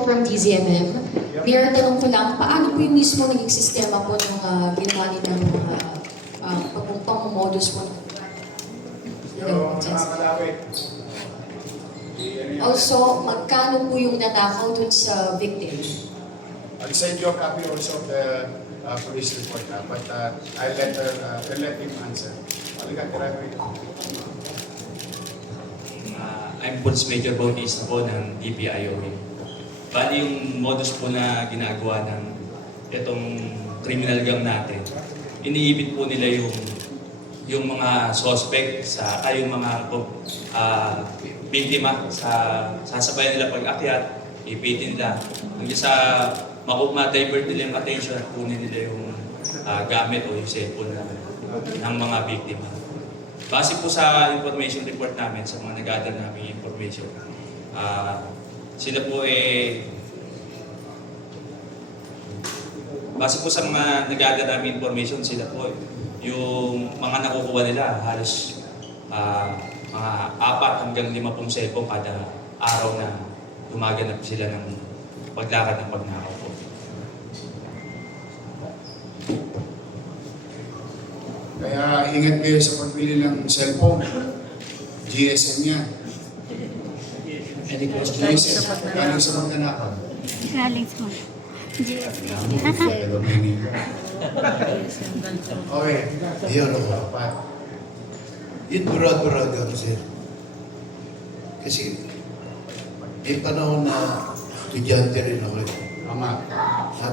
from DZMM. Mayor, tanong ko lang, paano po yung mismo naging sistema po ng ginawa nilang pang-modus po? Yung mga kalawit. Also, magkano po yung nanakaw dun sa victim? I'll send you a copy also of the police report, but I'll let him answer. Halika, tira ko ito. I'm Police Major Bautista po ng DPIOA. Bali yung modus po na ginagawa ng itong criminal gang natin, iniibit po nila yung mga suspect sa yung mga biktima sa sasabayan nila pag-akyat, ipitin nila. Hanggang sa ma-divert nila yung attention at kunin nila yung gamit o yung cellphone ng mga biktima. Base po sa information report namin, sa mga nag-gather namin information, sila po base po sa mga nag-gather namin information, sila po yung mga nakukuha nila halos mga 4 hanggang 5 cellphone kada araw na gumaganap sila ng paglakad ng pagnakaw po. Kaya ingat kayo sa pagbili ng cellphone. GSM yan. Any questions? GSM. Galing sa magnanakaw. Galing sa Okay. Yun ako. Yun durag-durag ako, sir. Kasi may panahon na estudyante rin ako. Ama.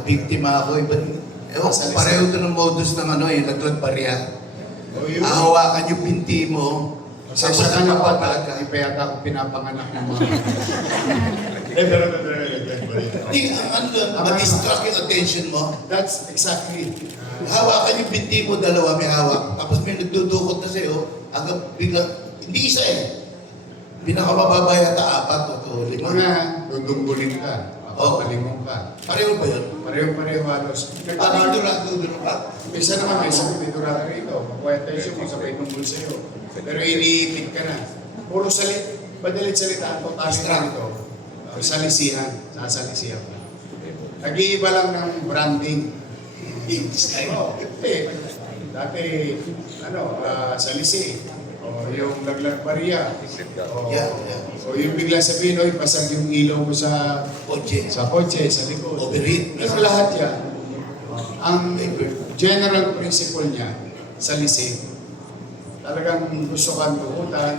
Biktima ako. Ewan ko, pareho ito ng modus ng naglagbarya. O yun. Hahawakan yung binti mo. Sa ka na ba talaga? Ipayata ako pinapanganak ng mga... pero Hindi, ang mag-distract yung attention mo. that's exactly. Hawakan yung binti mo, dalawa may hawak. Tapos may nagdudukot na sa'yo, hanggang biglang, hindi isa Pinakamababa yata 4 o 5. Mga dudunggulin ka. Papalingon ka. Pareho ba yun? Pareho halos. Parang durag-durag ka. Isa naman may sakit may durata rito. Makuha tayo kung sabay tunggol sa'yo. Pero iniipit ka na. Puro madalit salita. Ang totasin na ito. Salisihan. Sasalisihan ka. Nag-iiba lang ng branding. Dati, salisi. O yung naglagbarya. O yung biglang sabihin, oy, pasag yung ilaw mo sa kotse, sa likod. Overheat. Pero lahat yan, ang general principle niya, salisi, talagang gusto kang tukutan,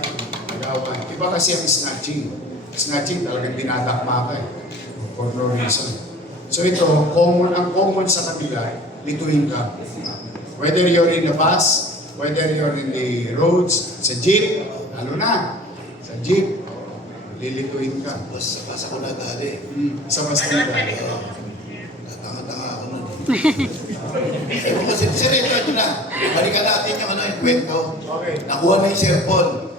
nagawa. Iba kasi ang snatching. Snatching talagang dinadakma ka for no reason. So ito, ang common sa kanila, lituin ka. Whether you're in a bus, whether you're in the roads, sa jeep, lalo na, sa jeep, lilituin ka. Basta ko na dali. Sa basta na dali. Tanga-tanga ako nun. Ewan ko, sir, ito na. Balikan natin yung kwento. Okay. Nakuha na yung cellphone.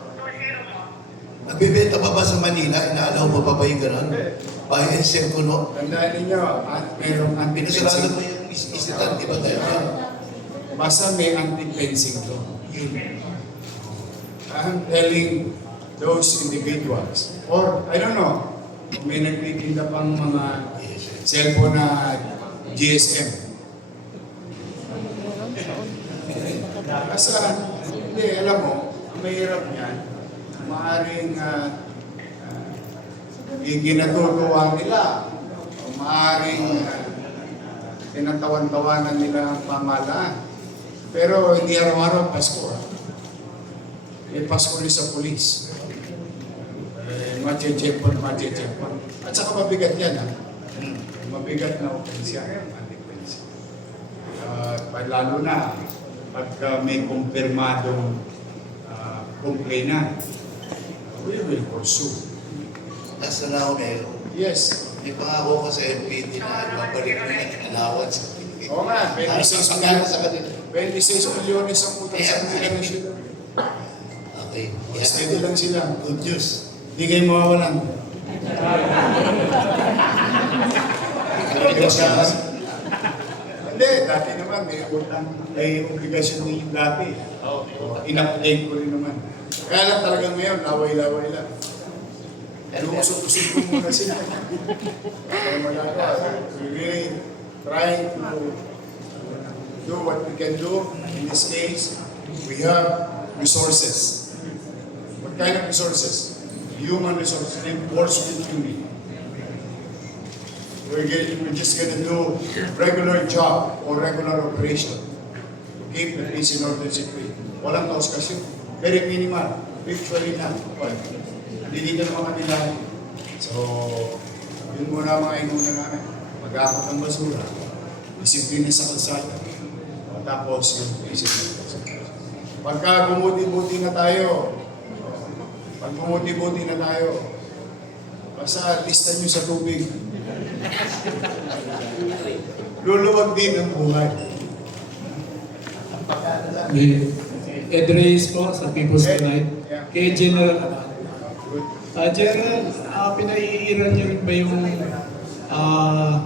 Nagbibenta pa ba sa Manila? Inaalaw mo pa ba yung gano'n? Bahay yung cellphone mo? Tandaan ninyo, merong Pinasarado mo anti-fencing. yung isitan, di ba tayo? Basta may anti-fencing to. I'm telling those individuals, or I don't know, may nagtitinda pang mga cellphone na GSM. Basta, hindi, alam mo, ang mahirap niyan, maaaring ginatutuwa nila, o maaaring tinatawan-tawanan nila ang pamahalaan. Pero hindi araw-araw Pasko. May Pasko rin sa polis. Matye-checkpon. At saka mabigat yan, ha? Mabigat na ofensya. Anti-ofensya. Lalo na, pagka may kumpirmadong complainant, we will pursue. Nasa na ako meron. Yes. May pangako ka sa MPD na ibabalik mo yung allowance. Oo nga, 26 Pagkano sa kanila? 26 milyones ang utang sa kanila ng sila. Okay. Steady lang sila. Good news. Hindi kayo mawawalan. Hindi, dati naman may utang, may obligasyon din yung dati. In-update ko rin naman. Kaya lang talagang ngayon, laway-laway lang. Inuusok-usok ko muna sila. Kaya magagawa. We're really trying to do what we can do. In this case, we have resources. What kind of resources? Human resources, enforcement unit. We're just gonna do regular job or regular operation to keep the peace in order security. Walang kauskasyon. Very minimal. Virtually none. Hindi dito naman kanila. So, yun muna mga inuna namin. Mag-akot ng basura. Disiplina sa kalsada. Tapos yung isip ng kalsada. Pagka bumuti-buti na tayo, basta lista nyo sa tubig. Luluwag din ang buhay. Ed Reyes po sa People's Tonight. Yeah. Kay General Good. General, pinaiiran niyo rin ba yung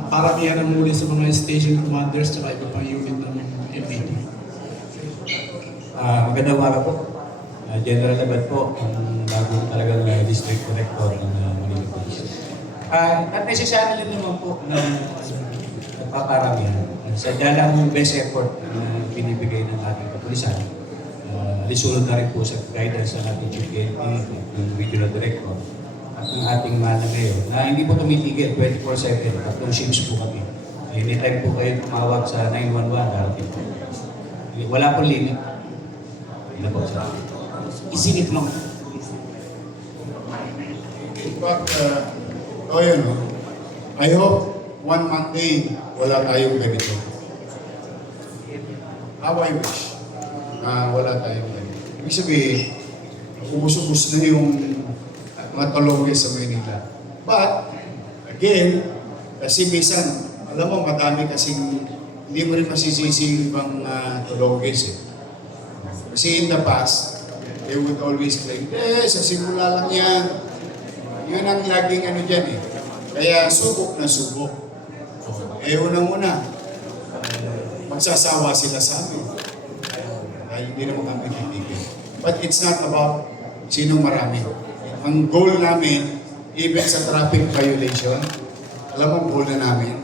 paramihan ng muli sa mga station commanders at iba pang unit ng MPD? Magandang umaga po. General Abad po, ang bagong talagang district director ng Manila Police. At necessary lang naman po ng nagpaparamihan. Sadya lang yung best effort na binibigay ng ating kapulisan. Lisulod na rin po sa guidance ng ating Chief PNP, ng Regional Director, at ng ating mana ngayon, na hindi po tumitigil 24/7, tatlong shifts po kami. Anytime po kayo tumawag sa 911, darating po. Wala pong limit. Ano po sa isingit mo. In fact, I hope one Monday wala tayong ganito. How I wish na wala tayong ganito. Ibig sabihin, ubus-ubus na yung mga tologes sa Manila. But, again, kasi minsan, alam mo, madami kasing hindi mo rin masisisi yung ibang tologes eh. Kasi in the past, they would always claim, sa simula lang yan. Yun ang laging ano dyan eh. Kaya subok na subok. Unang-una, magsasawa sila sa amin. Dahil hindi naman kami titigil. But it's not about sinong marami. Ang goal namin, even sa traffic violation, alam mo goal na namin.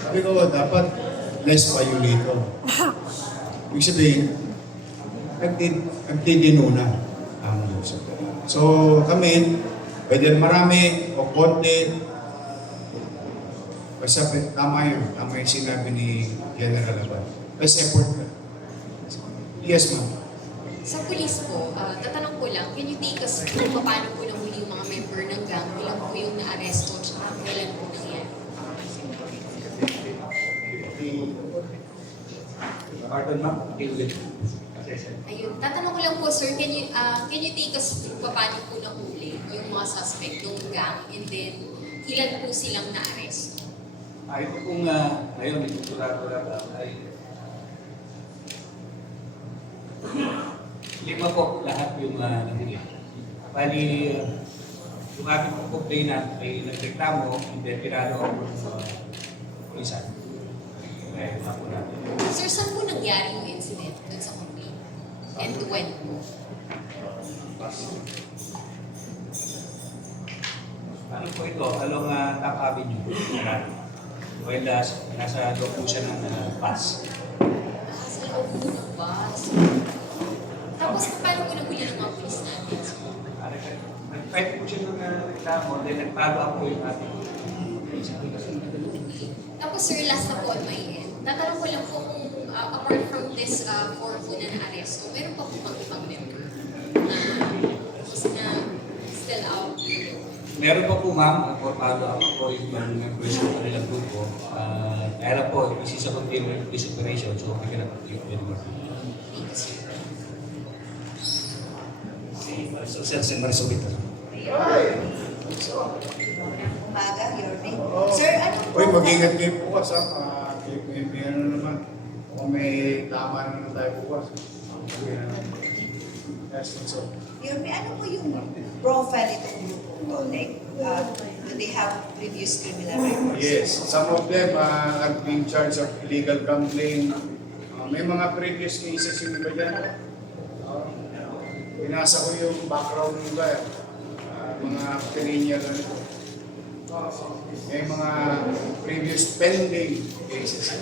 Sabi ko, dapat less violator. Ibig sabihin, nagtidinuna ang uso. So kami, whether marami o konti, basta tama yun. Tama yung sinabi ni General Abad. Best effort ka. Yes, ma'am. Sa pulis po, tatanong ko lang, can you take us kung paano po nahuli yung mga member ng gang, ilan po yung na-aresto, tsaka kailan po nangyari? Pardon ma'am? Ayun, tatanong ko lang po sir, can you take us kung paano po nahuli yung mga suspect ng gang, and then ilan po silang na-aresto? Ito kung ngayon, itutura-tura ba ay 5 po lahat yung nahuli. Bali, yung aking complainant ay nagreklamo, hindi pinalo ako ng pulisan. Kaya na po natin. Sir, saan po nangyari yung incident dun sa complaint? And when po? Ano po ito? Along Top Avenue. Well, nasa loob po siya ng bus. Sa loob po ng bus. Tapos paano po nahuli ng mga pulis natin? Nag-fight po siya ng reklamo, then nagpalo ako yung ating Tapos sir, last na po on my end. Tatanong ko lang po kung apart from this 4 po na na-aresto, meron pa po bang ibang member na still out? Meron pa po ma'am, formado ako po yung members ng kanilang grupo. Kaya lang po, isi sa continuing police operation, so hindi ka na pag-yung anymore. Social Sen Marisubito. Umaga, Yorme. Sir, ano po? Uy, mag-ingat kayo bukas ha. May ano naman. Kung may tama naman tayo bukas. Yes, so. Yorme, ano po yung profile itong grupo to? Like, do they have previous criminal records? Yes, some of them are being charged of illegal gambling. May mga previous cases yung iba dyan. Binasa ko yung background nila. mga perennial ano ito. May mga previous pending cases.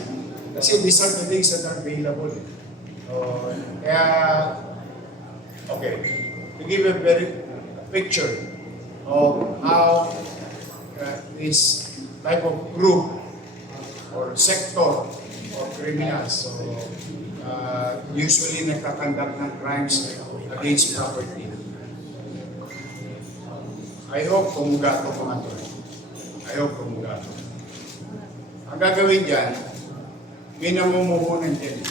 Kasi these are the things that are available. Kaya, okay, to give a very picture of how this type of group or sector of criminals usually nagkakandak ng crimes against property. I hope kumuga ito mga to. I hope kumuga ito. Ang gagawin dyan, may namumuhunan dyan.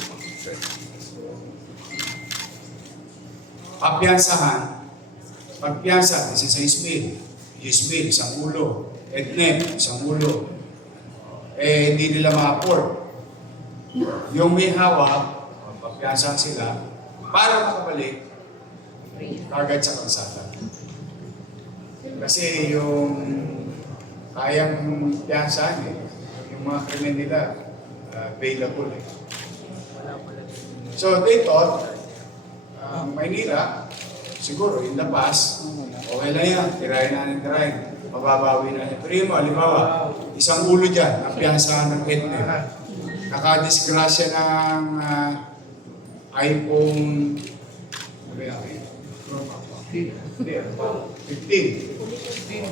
Papiyansahan, pagpiyansa, 16,000, 10,000, isang ulo, EDNEP, isang ulo. Hindi nila ma-afford. Yung may hawak, papiyansahan sila, para makabalik, kagad sa kalsada. Kasi yung kayang piyansahan yung mga krimen nila, available So they thought, Maynila, siguro in the past, okay lang yan, tirahin. Mababawi na. Pero yung halimbawa, isang ulo dyan, napiyansahan ng EDNEP. Nakadisgrasya ng iPhone 15.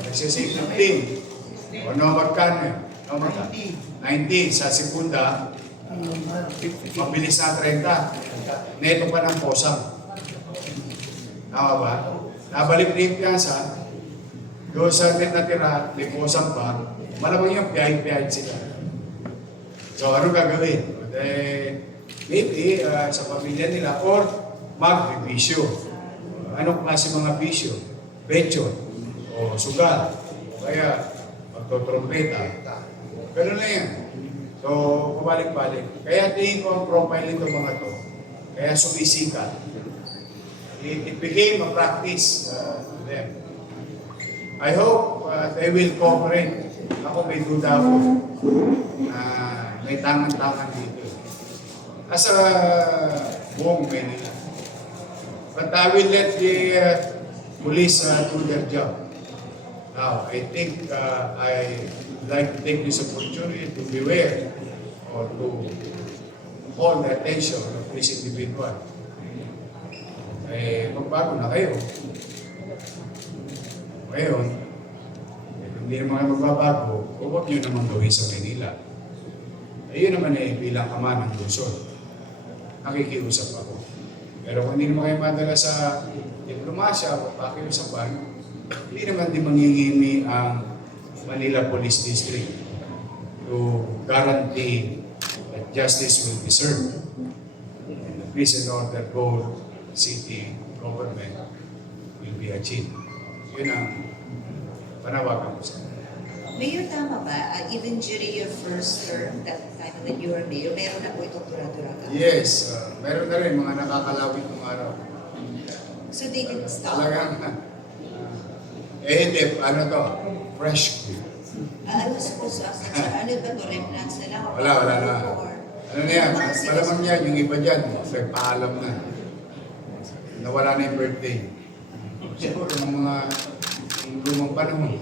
Nagsisig 15. O no, magkano yun? 19. Sa segunda, mabilis na 30. Neto pa ng posang. Tama ba? Nabalik na yung piyansa, doon sa net na tira, may posang pa, malamang yung piyahid sila. So, ano gagawin? Maybe sa pamilya nila or mag-bisyo. Anong klase mga bisyo? Betyon o sugal. Kaya magtotrompeta. Ganun na yan. So, pabalik-balik. Kaya tingin ko ang profile nito mga to. Kaya sumisikat. It became a practice to them. I hope they will cooperate. Ako may duda ko na may tangan-tangan dito. As a buong Manila. But I will let the police do their job. Now, I think I would like to take this opportunity to beware or to hold the attention of this individual. Magbago na kayo. Ngayon, hindi naman kayo magbabago, huwag nyo naman gawin sa Manila. Ayun naman bilang ama ng Luzon. Nakikiusap ako. Pero kung hindi naman kayo madala sa diplomasya o pakiusapan, hindi naman din mangingimi ang Manila Police District to guarantee that justice will be served and the peace and order goal city government will be achieved. Yun ang panawagan ko sa Mayor, tama ba? Even during your first term, that time when you were mayor, meron na po itong tura-tura ka? Yes, meron na rin mga nakakalawit ng araw. So they didn't stop? Talagang, hindi, ano to, fresh crew. I was supposed to ask that, sir. Ano ba to? Remnants na lang? Wala na. Ano na yan, malamang yan, yung iba dyan, paalam na. Nawala na yung birthday. Siguro ng mga lumang panahon.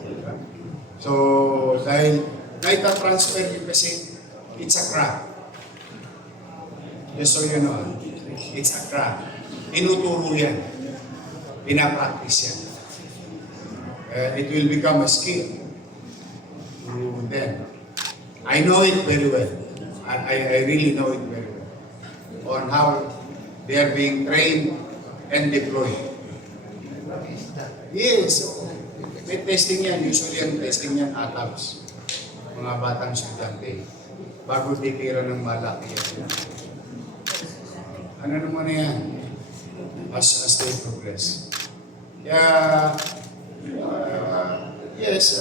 So, dahil transfer yun kasi it's a craft. Just so you know, it's a craft. Tinuturo yan. Pinapractice yan. It will become a skill to them. I know it very well. I really know it very well. On how they are being trained and deployed. Yes, may testing yan. Usually ang testing yan ATAPS. Mga batang estudyante. Bago titira ng malaki yan. Ano naman na yan? As they progress. Kaya, yes,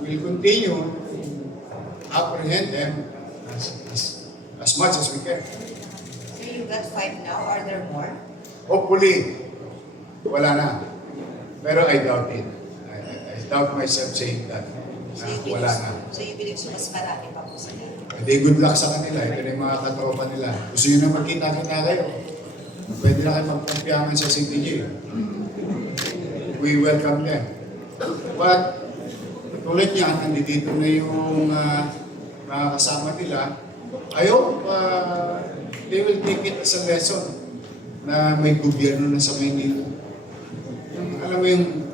we'll continue to apprehend them as much as we can. So you got 5 now? Are there more? Hopefully, wala na. Pero I doubt it. I doubt myself saying that. Wala na. So you believe so mas marami pa po sila? Hindi, good luck sa kanila. Ito na yung mga katropa nila. Gusto nyo na magkita-kita kayo. Pwede na kayo magpampiyangan sa CTG. we welcome them. But tulad niyan, nandito na yung mga kasama nila. I hope they will take it as a lesson na may gobyerno na sa Maynila. Alam mo yung,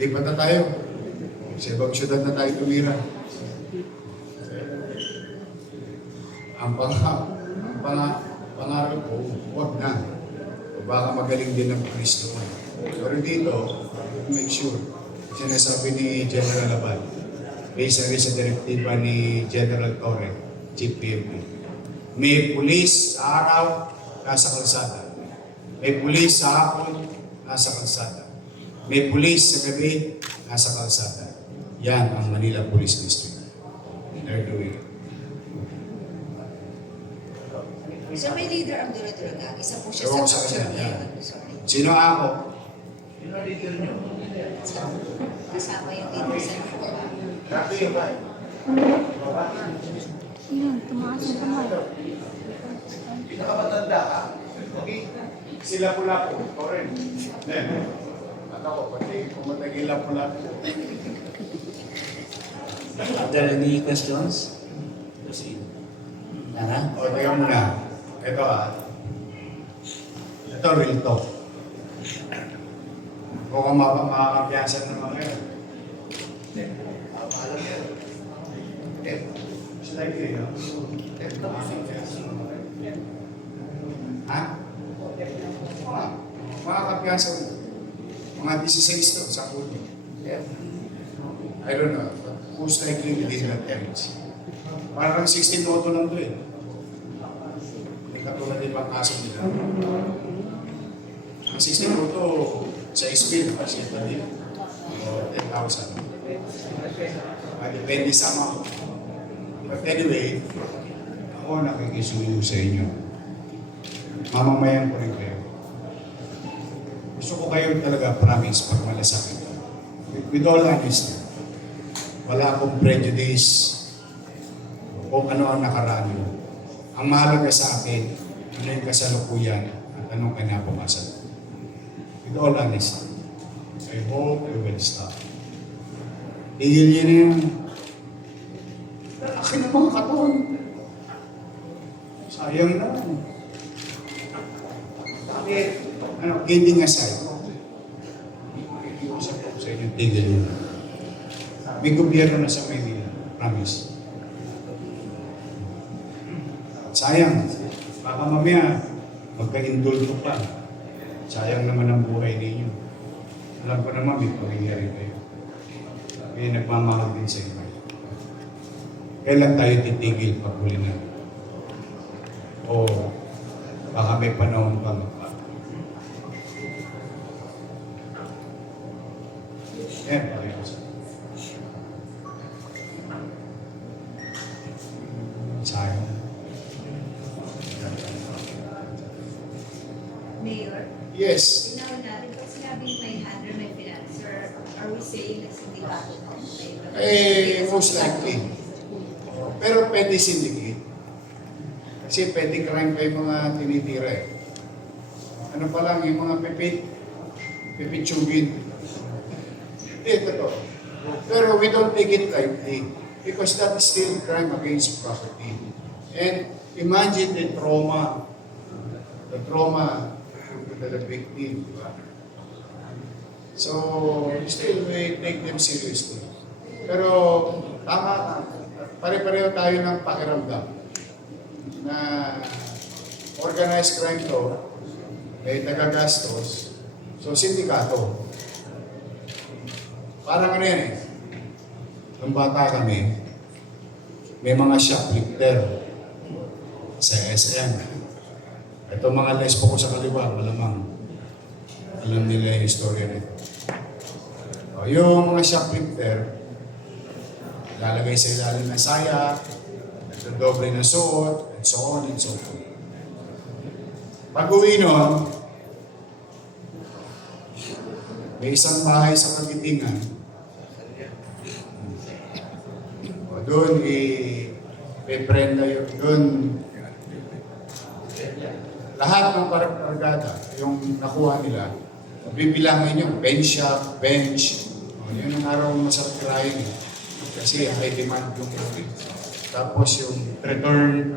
lipat na tayo. Sa ibang syudad na tayo tumira. Ang pangarap ko, huwag na. Baka magaling din ng Kristo. Pero dito, make sure, sinasabi ni General Abad, based rin sa direktiba ni General Torre, Chief PMP, may pulis sa araw, nasa kalsada. May pulis sa hapon, nasa kalsada. May pulis sa gabi, nasa kalsada. Yan ang Manila Police District. They're doing it. So may leader ang Dura-Duraga. Isa po siya Ewan ko sa sa picture kanya, niya. Sorry. Sino ako? Kasama yung leader sa Pinakamatanda ka. Sila pula po. Correct. Then, at ako, pati pumatagila pula po. Are there any questions? Proceed. Nana? O, teka muna. Ito Ito, real talk. Mukhang makakampiyansan naman ngayon. Alam yan. It's likely, no? Makakampiyansan naman ngayon. Ha? Makakampiyansan. Mga 16 to, sa puto. I don't know, but most likely within that age. Parang 16 auto lang to eh. Hindi katulad ibang kaso nila. Ang 16 auto sa speed, kasi ito din. O 10,000. Depende sa mga. But anyway, ako nakikisuyo sa inyo. Mamamayan ko rin kayo. Gusto ko kayo talaga, promise, pag malasakit. With all honesty, wala akong prejudice kung ano ang nakaraan mo. Ang mahalaga sa akin, ano yung kasalukuyan at anong kinabukasan. With all honesty, I hope you will stop. Tigil niyo na yan. Akin na mga katawan. Sayang na. Bakit? Kidding aside, ikiusap ko sa inyo, tigil niyo na. May gobyerno na sa Maynila, promise. Sayang, baka mamaya magka-indulto pa. Sayang naman ang buhay ninyo. Alam ko naman may pangyayari kayo. May nagmamahal din sa inyo. Kailan tayo titigil pag huli na? O baka may panahon pa magbago. Yan, pakiusap. Sayang. Mayor. Yes. Tinawag natin, pag sinabing may handler, may financer, are we saying na sindikato na? Most likely. Pero pwede syndicate. Kasi pwede crime pa yung mga tinitira eh. Ano pa lang, yung mga pipitsugin. Hindi, totoo. Pero we don't take it lightly because that is still crime against property. And imagine the trauma to the victim, di ba? So, still we take them seriously. Pero tama ka, pare-pareho tayo ng pakiramdam na organized crime to, may tagagastos, so sindikato. Parang ano yan eh, nung bata kami, may mga shoplifter sa SM. Ito mga lesbo ko sa kaliwa, malamang alam nila yung istorya nito. O, yung mga shoplifter, lalagay sa ilalim ng saya, nagdodobre ng suot, and so on and so forth. Pag-uwi nun, may isang bahay sa Kagitingan. O, doon i-prenda yun. Doon, lahat ng kargada, yung nakuha nila, bibilangin nyo, bench shop, bench. O, yun ang araw masarap kirahin. Kasi high demand yung tapos yung return,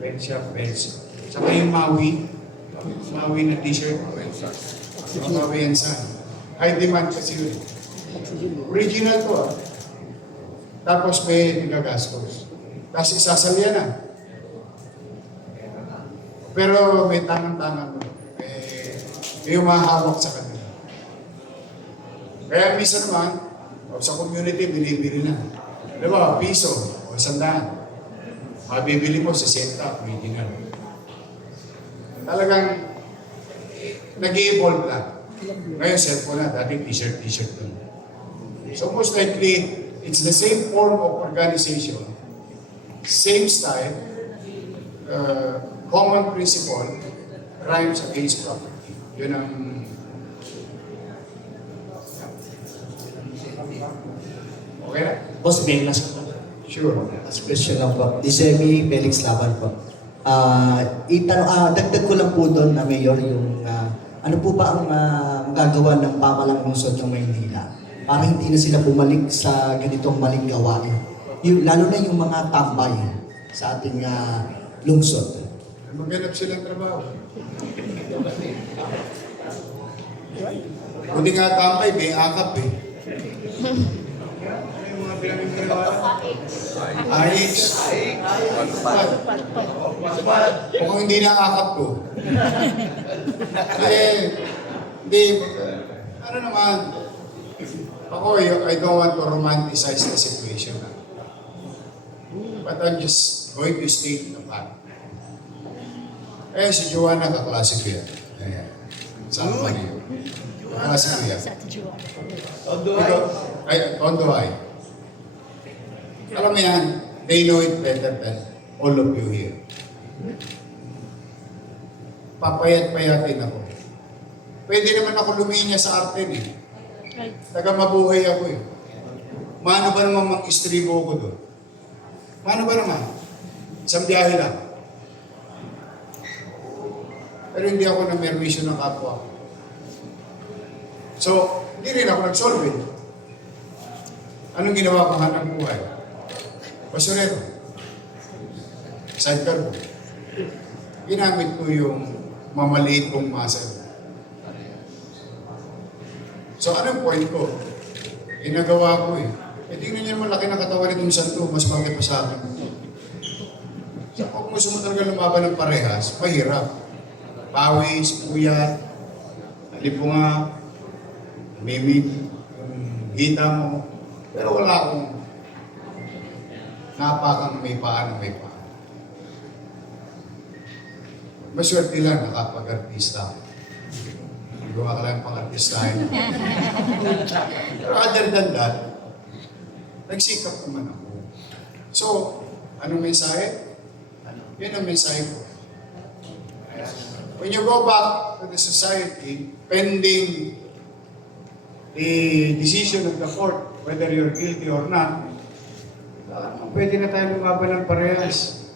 bench shop, bench. Saka yung Maui na t-shirt. Maui and Sun. High demand kasi yun. Original to ah. Tapos may nagagastos. Tapos isasalya na. Pero may tangang-tangang may umahawak sa kanila. Kaya minsan naman, sa community, binibili na. Diba, piso o 100. Mabibili mo sa setup, original. Talagang nag-evolve na. Ngayon, cellphone na. Dating t-shirt dun. So most likely, it's the same form of organization, same style, common principle, crimes against property. Yun ang... Okay na? Boss, may last Sure. question lang po. Disemi Felix Laban po. Dagdag ko lang po doon na Mayor yung ano po ba ang magagawa ng pamalang lungsod ng Maynila para hindi na sila bumalik sa ganitong maling gawain. Lalo na yung mga tambay sa ating lungsod. Maghanap silang trabaho. Buti nga tambay, may akap eh. AX. Kung hindi na akap ko. Hindi, ano naman, ako, I don't want to romanticize the situation. But I'm just going to state the fact. Si Joanna, kaklase ko yan. Saan pa niyo? Kaklase ko yan. Tondo ay. Alam mo yan, they know it better than all of you here. Papayat-payatin ako. Pwede naman ako luminya sa arte eh. Taga-mabuhay ako eh. Mano ba naman mag-istribo ko doon? Mano ba naman? Isang biyahe lang. Pero hindi ako na-mermission ng kapwa ko. So, hindi rin ako nag-solve it. Anong ginawa ko hanang buhay? Basurero. Sidecar ko. Ginamit ko yung mamaliit kong muscle. So, anong point ko? Ginagawa ko eh. Tingnan niyo naman laki ng katawan itong santo, mas bagay pa sa akin. So, kung gusto mo talaga lumaban ng parehas, mahirap. Pawis, puyat, lipunga, mimid, yung hita mo. Pero wala akong napakang may paa. Maswerte lang nakapag-artista. Hindi ko makalang pang-artistahin. Pero other than that, nagsikap naman ako. So, anong mensahe? Yan ang mensahe ko. When you go back to the society, pending the decision of the court, whether you're guilty or not, pwede na tayo lumaban ng parehas.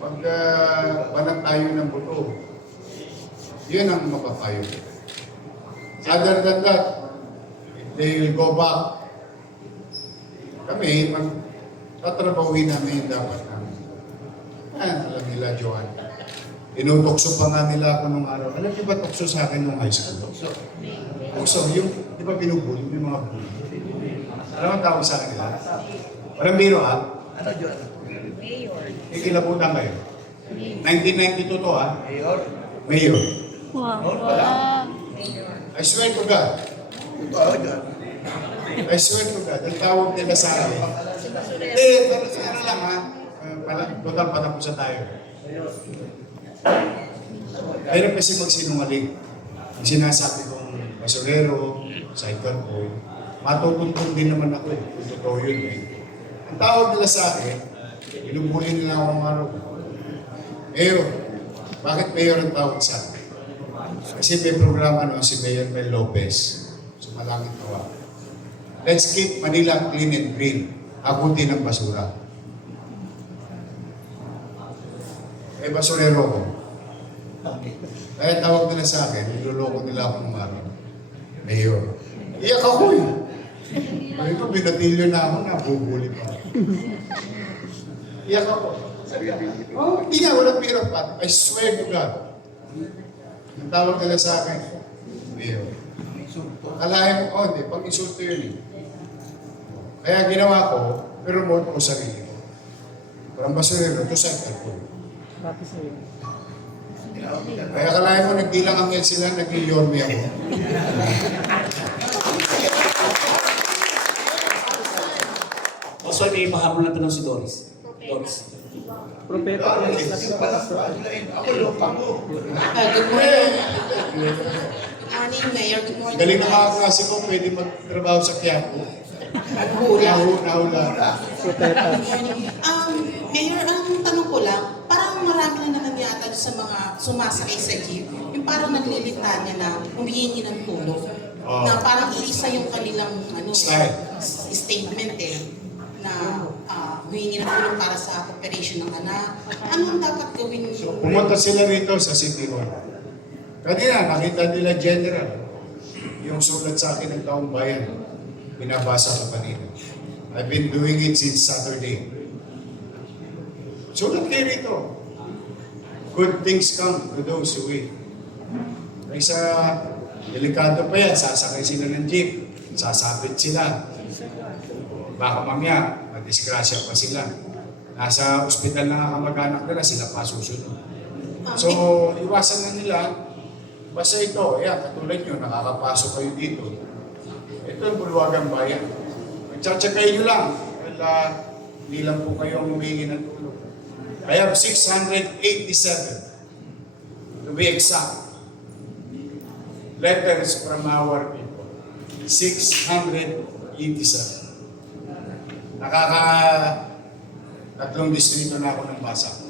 Pag banat tayo ng buto, yun ang mapapayo. Other than that, if they will go back, kami, tatrabahuin namin dapat namin. Alam nila, Joan. Tinutokso pa nga nila ako nung araw. Alam niyo ba tukso sa akin nung high school? Tukso, yung, di ba binubuli, yung mga bully. Alam ang tawag sa akin nila? Parang biro ha? Ano, John? Mayor. Ikilabutan kayo. 1992 to ha? Mayor? Mayor. Wow. I swear to God. Totoo, John. I swear to God. Ang tawag nila sa akin. Pero ano lang ha? Total patapusan tayo. Pero kasi magsinungaling. Yung sinasabi kong basurero, sidecar boy, matutuntun din naman ako eh. Kung totoo yun eh. Ang tawag nila sa akin, ilubuli nila ako ng araw. Mayor, bakit Mayor ang tawag sa akin? Kasi may programa si Mayor Mel Lopez. Sumalangit tawa. Let's keep Manila clean and green. Abutin ng basura. Eh, basurero ko. Kaya tawag nila sa akin, niloloko nila ako ng araw. Mayor. Iyak ako eh. Sabi ko, binatilyo na ako, nabubuli pa. Iyak ako. Sabi ko, oh, hindi nga, walang pira pa. I swear to God. Ang tawag nila sa akin, Mayor. Kalahin ko, oh, hindi, pag-insulto yun eh. Kaya ginawa ko, pero mo ko sarili ko. Parang basurero, to cycle ko. Kaya kalahin mo, nagdilang angel sila, nag-yorme ako. Also, may mahabol na tanong si Doris. Doris. Propeta po yung Good morning. Good morning, Mayor. Good morning. Galing na mga klase ko, pwede magtrabaho sa Quiapo. Nahula. Mayor, ang tanong ko lang, parang marami na naman yata sa mga sumasakay sa jeep, yung parang naglilitanya na humihingi ng tulong. Oh. Na parang iisa yung kanilang Style. statement na humingi ng tulong para sa operation ng anak. Anong dapat gawin? Pumunta sila rito sa City Hall. Kanina, nakita nila General. Yung sulat sa akin ng taong bayan. Binabasa ko kanina. I've been doing it since Saturday. Sulat kayo rito. Good things come to those who wait. Kaysa delikado pa yan, sasakay sila ng jeep, sasabit sila. Baka mamaya, madisgrasya pa sila. Nasa ospital na nga kamag-anak nila, sila pa susunod. So, iwasan na nila. Basta ito, yan, katulad nyo, nakakapasok kayo dito. Ito ang Bulwagang Bayan. Magtsatsagay nyo lang. Dahil hindi lang po kayo humingi ng tulong. I have 687, to be exact, letters from our people. 687. Tatlong distrito na ako ng basa.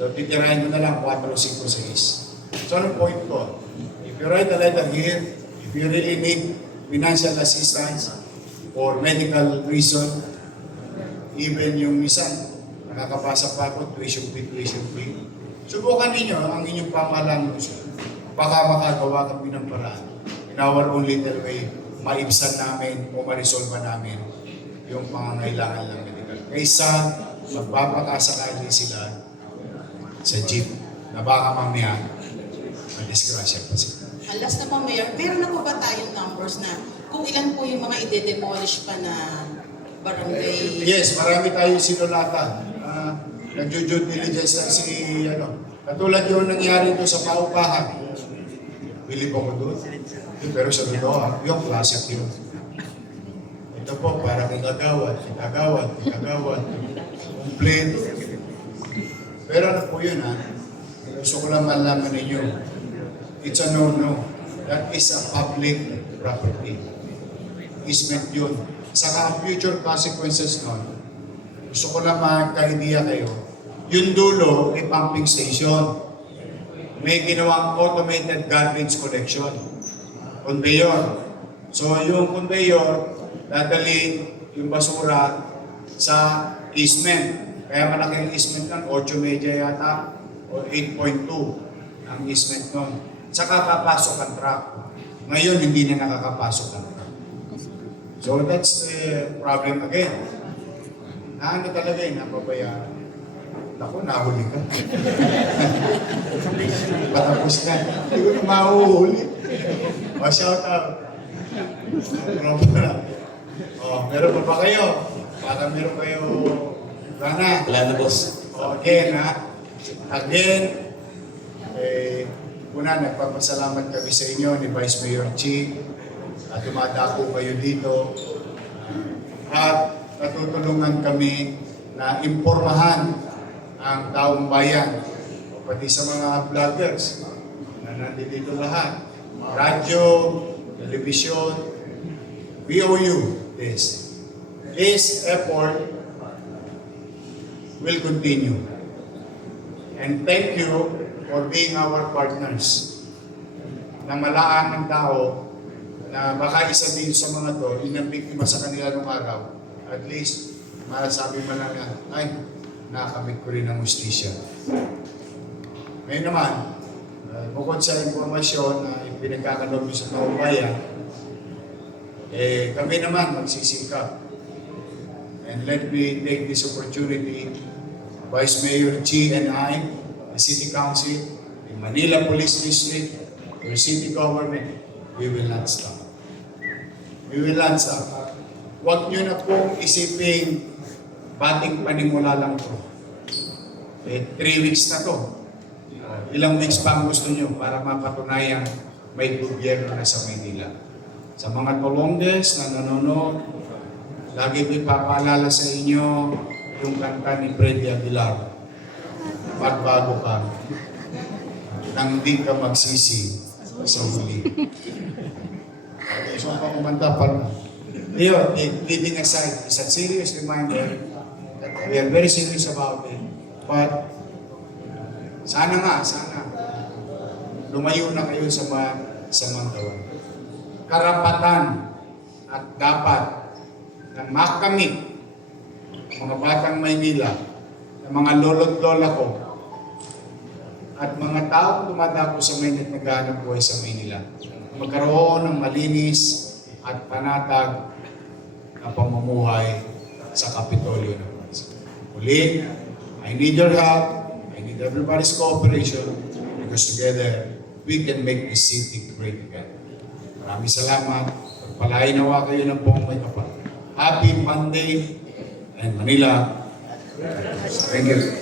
So, titirahin ko na lang 4, 5, 6. So, ano point ko? If you write a letter here, if you really need financial assistance or medical reason, even yung misan, nakakapasa pa ako, tuition fee. Subukan ninyo ang inyong pamahalaan gusto. Baka makagawa kami ng paraan. In our own little way, maibsan namin o ma-resolve namin yung pangangailangan ng medical. Kaysa magpapakasakali sila sa jeep na baka mamaya madisgrasya pa sila. Last na po, Mayor, meron na po ba tayong numbers na kung ilan po yung mga ide-demolish pa na barangay? Yes, marami tayong sinulatan. Nag-due diligence lang katulad yung nangyari doon sa Paupahan. Bilib ako doon. Pero sa totoo, yung classic yun. Ito po, para kinagawad. Complete. Pero ano po yun gusto ko lang malaman ninyo. It's a no-no. That is a public property. Easement yun. Saka ang future consequences nun, gusto ko lang magka-idea kayo. Yung dulo ay pumping station. May ginawang automated garbage collection. Conveyor. So yung conveyor, dadali yung basura sa easement. Kaya malaki yung easement nun, 8 yata, o 8.2 ang easement nun. Saka papasok ang truck. Ngayon, hindi na nakakapasok ang truck. So that's the problem again. Ano talaga napabayaan. Ako, nahuli ka. Patapos na. Hindi ko na mahuhuli. Shout out. Meron pa ba kayo? Baka meron kayo Rana. Wala na, boss. Again, una, nagpapasalamat kami sa inyo ni Vice Mayor Chi at dumadako kayo dito at natutulungan kami na impormahan ang taong bayan o pati sa mga vloggers na nandito lahat. Radyo, television, we owe you this. This effort will continue. And thank you for being our partners. Na malaan ng tao na baka isa din sa mga to, yung biktima sa kanila ng araw, at least, masabi mo lang na, ay, nakamit ko rin ng justisya. Ngayon naman, bukod sa impormasyon na pinagkakaloob nyo sa taong bayan, kami naman magsisingkap. And let me take this opportunity, Vice Mayor Chi and I, the City Council, the Manila Police District, your city government, we will not stop. We will not stop. Huwag nyo na pong isipin, bating panimula lang to. 3 weeks na to. Ilang weeks pa ang gusto nyo para mapatunayan may gobyerno na sa Maynila. Sa mga Tolonges na nanonood, lagi ko ipapaalala sa inyo yung kanta ni Freddy Aguilar. Magbago ka nang di ka magsisi sa huli. So, ang kumanta pa. Leo, leaving aside, it's a serious reminder that we are very serious about it. But sana lumayo na kayo sa Mantawan. Karapatan at dapat na makamit mga batang Maynila, ng mga lolo't lola ko, at mga taong dumadako sa Maynila at naghahanap buhay sa Maynila, magkaroon ng malinis at panatag na pamumuhay sa Kapitolyo ng bansa. Uli, I need your help. I need everybody's cooperation because together we can make this city great again. Maraming salamat. Pagpalain nawa kayo ng buong may kapal. Happy Monday and Manila. Thank you.